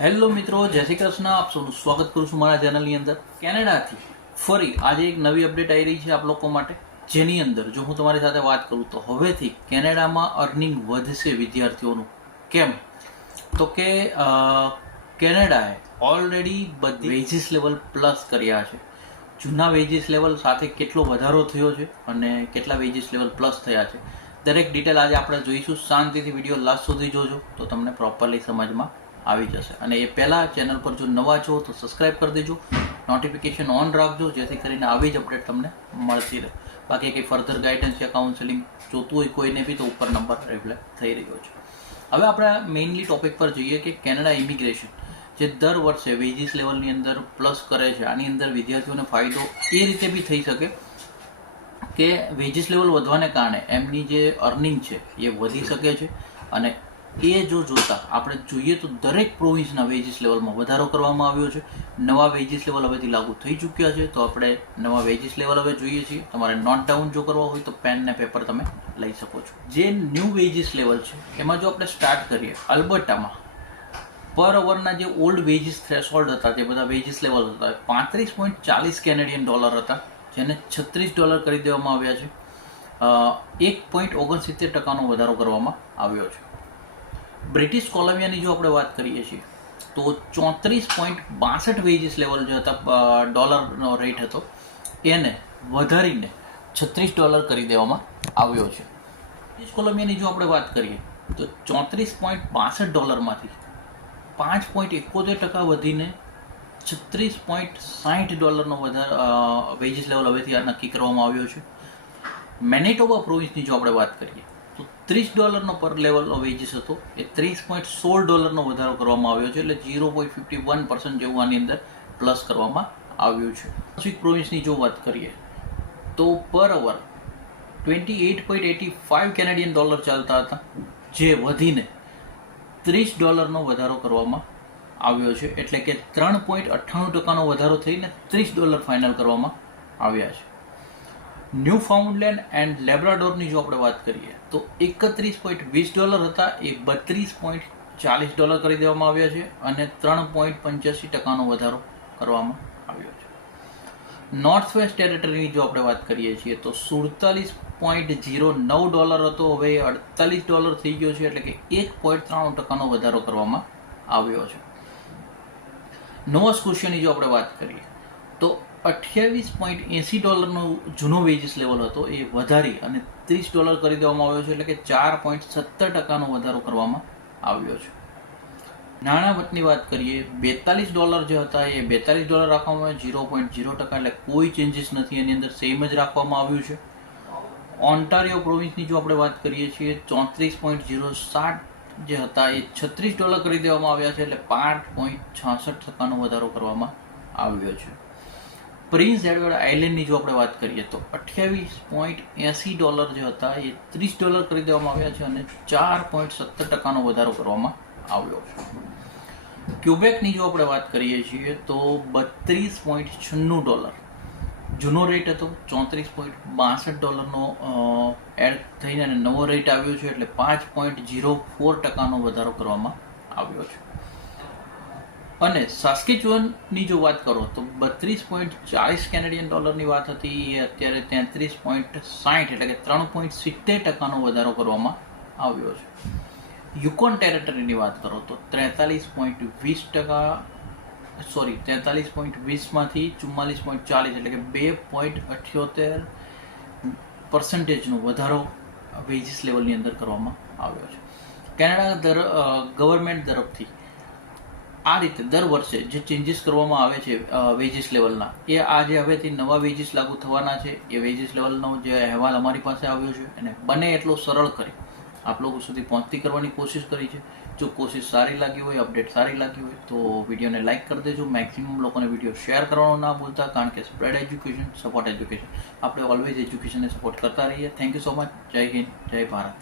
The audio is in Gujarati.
હેલો મિત્રો, જય શ્રી કૃષ્ણ. આપ સૌનું સ્વાગત કરું છું મારા ચેનલની અંદર. કેનેડાથી ફરી આજે એક નવી અપડેટ આવી રહી છે આપ લોકો માટે, જેની અંદર જો હું તમારી સાથે વાત કરું તો હવેથી કેનેડામાં અર્નિંગ વધશે વિદ્યાર્થીઓનું. કેમ તો કે કેનેડાએ ઓલરેડી બધી વેજીસ લેવલ પ્લસ કર્યા છે. જૂના વેજીસ લેવલ સાથે કેટલો વધારો થયો છે અને કેટલા વેજીસ લેવલ પ્લસ થયા છે, દરેક ડિટેલ આજે આપણે જોઈશું. શાંતિથી વિડીયો લાસ્ટ સુધી જોજો તો તમને પ્રોપરલી સમજમાં આવી જશે. અને એ પહેલાં ચેનલ પર જો નવા છો તો સબસ્ક્રાઈબ કરી દેજો, નોટિફિકેશન ઓન રાખજો, જેથી કરીને આવી જ અપડેટ તમને મળતી રહે. બાકી કંઈ ફર્ધર ગાઈડન્સ યા કાઉન્સેલિંગ જોતું હોય કોઈને બી તો ઉપર નંબર રિપ્લાય થઈ રહ્યો છે. હવે આપણે મેઇનલી ટોપિક પર જઈએ કે કેનેડા ઇમિગ્રેશન જે દર વર્ષે વેજીસ લેવલની અંદર પ્લસ કરે છે. આની અંદર વિદ્યાર્થીઓને ફાયદો એ રીતે બી થઈ શકે કે વેજીસ લેવલ વધવાને કારણે એમની જે અર્નિંગ છે એ વધી શકે છે. અને એ જો જોતા આપણે જોઈએ તો દરેક પ્રોવિન્સના વેજીસ લેવલમાં વધારો કરવામાં આવ્યો છે. નવા વેજીસ લેવલ હવેથી લાગુ થઈ ચૂક્યા છે. તો આપણે નવા વેજીસ લેવલ હવે જોઈએ છીએ. તમારે નોટ ડાઉન જો કરવા હોય તો પેન ને પેપર તમે લઈ શકો છો. જે ન્યૂ વેજીસ લેવલ છે એમાં જો આપણે સ્ટાર્ટ કરીએ અલ્બર્ટામાં પર અવરના જે ઓલ્ડ વેજીસ થ્રેશહોલ્ડ હતા, જે બધા વેજીસ લેવલ હતા, $35.40 કેનેડિયન હતા, જેને $36 કરી દેવામાં આવ્યા છે. 1.69% વધારો કરવામાં આવ્યો છે. બ્રિટિશ કોલંબિયાની જો આપણે વાત કરીએ છીએ તો 34.62 વેજીસ લેવલ જે હતા, ડોલરનો રેટ હતો, એને વધારીને $36 કરી દેવામાં આવ્યો છે. બ્રિટિશ કોલંબિયાની જો આપણે વાત કરીએ તો $34.62 5.71% વધીને $36.60 વધારે વેજીસ લેવલ હવેથી આ નક્કી કરવામાં આવ્યો છે. મેનિટોબા પ્રોવિન્સની જો આપણે વાત કરીએ તો $30 પર લેવલનો વેજીસ હતો, એ $30.16 વધારો કરવામાં આવ્યો છે. એટલે 0.51% જેવું આની અંદર પ્લસ કરવામાં આવ્યું છે. સ્વીક પ્રોવિન્સની જો વાત કરીએ તો પર અવર $28.85 કેનેડિયન ચાલતા હતા, જે વધીને $30 વધારો કરવામાં આવ્યો છે. એટલે કે 3.98% વધારો થઈને $30 ફાઇનલ કરવામાં આવ્યા છે. ન્યૂ ફાઉન્ડલેન્ડ એન્ડ લેબ્રાડોરની જો આપણે વાત કરીએ તો $31.20 હતા, એ $32.40 કરી દેવામાં આવ્યા છે અને 3.85% વધારો કરવામાં આવ્યો છે. નોર્થ વેસ્ટ ટેરેટરીની જો આપણે વાત કરીએ છીએ તો $47.09 હતો, હવે $48 થઈ ગયો છે. એટલે કે 1.93% વધારો કરવામાં આવ્યો છે. નોવા સ્કોશિયાની જો આપણે વાત કરીએ તો $28.80 જૂનો વેજીસ લેવલ હતો, એ વધારી અને $30 કરી દેવામાં આવ્યો છે. એટલે કે 4.70% વધારો કરવામાં આવ્યો છે. નાણાં વટની વાત કરીએ, $42 જે હતા એ $42 રાખવામાં આવ્યા, 0.0%, એટલે કોઈ ચેન્જીસ નથી એની અંદર, સેમ જ રાખવામાં આવ્યું છે. ઓન્ટારિયો પ્રોવિન્સની જો આપણે વાત કરીએ છીએ 34.07 જે હતા એ $36 કરી દેવામાં આવ્યા છે. એટલે 5.66% વધારો કરવામાં આવ્યો છે. પ્રિન્સ એડવર્ડ આઇલેન્ડની જો આપણે વાત કરીએ તો $28.80 જે હતા એ $30 કરી દેવામાં આવ્યા છે અને 4.70% વધારો કરવામાં આવ્યો છે. ક્યુબેકની જો આપણે વાત કરીએ છીએ તો $32.96 જૂનો રેટ હતો, $34.62 એડ થઈને નવો રેટ આવ્યો છે. એટલે 5.04% વધારો કરવામાં આવ્યો છે. અને સાસ્કેચુઅનની જો વાત કરો તો $32.40 કેનેડિયન ની વાત હતી, એ અત્યારે 33.60 એટલે કે 3.70% વધારો કરવામાં આવ્યો છે. યુકોન ટેરેટરીની વાત કરો તો 43.20માંથી 44.40 એટલે કે 2.78% વધારો વેજીસ લેવલની અંદર કરવામાં આવ્યો છે. કેનેડા ગવર્મેન્ટ તરફથી આ રીતે દર વર્ષે જે ચેન્જીસ કરવામાં આવે છે વેજીસ લેવલના, એ આજે હવેથી નવા વેજીસ લાગુ થવાના છે. એ વેજીસ લેવલનો જે અહેવાલ અમારી પાસે આવ્યો છે એને બને એટલો સરળ કરી આપ લોકો સુધી પહોંચતી કરવાની કોશિશ કરી છે. જો કોશિશ સારી લાગી હોય, અપડેટ સારી લાગી હોય તો વિડીયોને લાઇક કરી દેજો. મેક્સિમમ લોકોને વિડીયો શેર કરવાનું ના ભૂલતા, કારણ કે સ્પ્રેડ એજ્યુકેશન, સપોર્ટ એજ્યુકેશન. આપણે ઓલવેઝ એજ્યુકેશનને સપોર્ટ કરતા રહીએ. Thank you so much. જય હિન્દ, જય ભારત.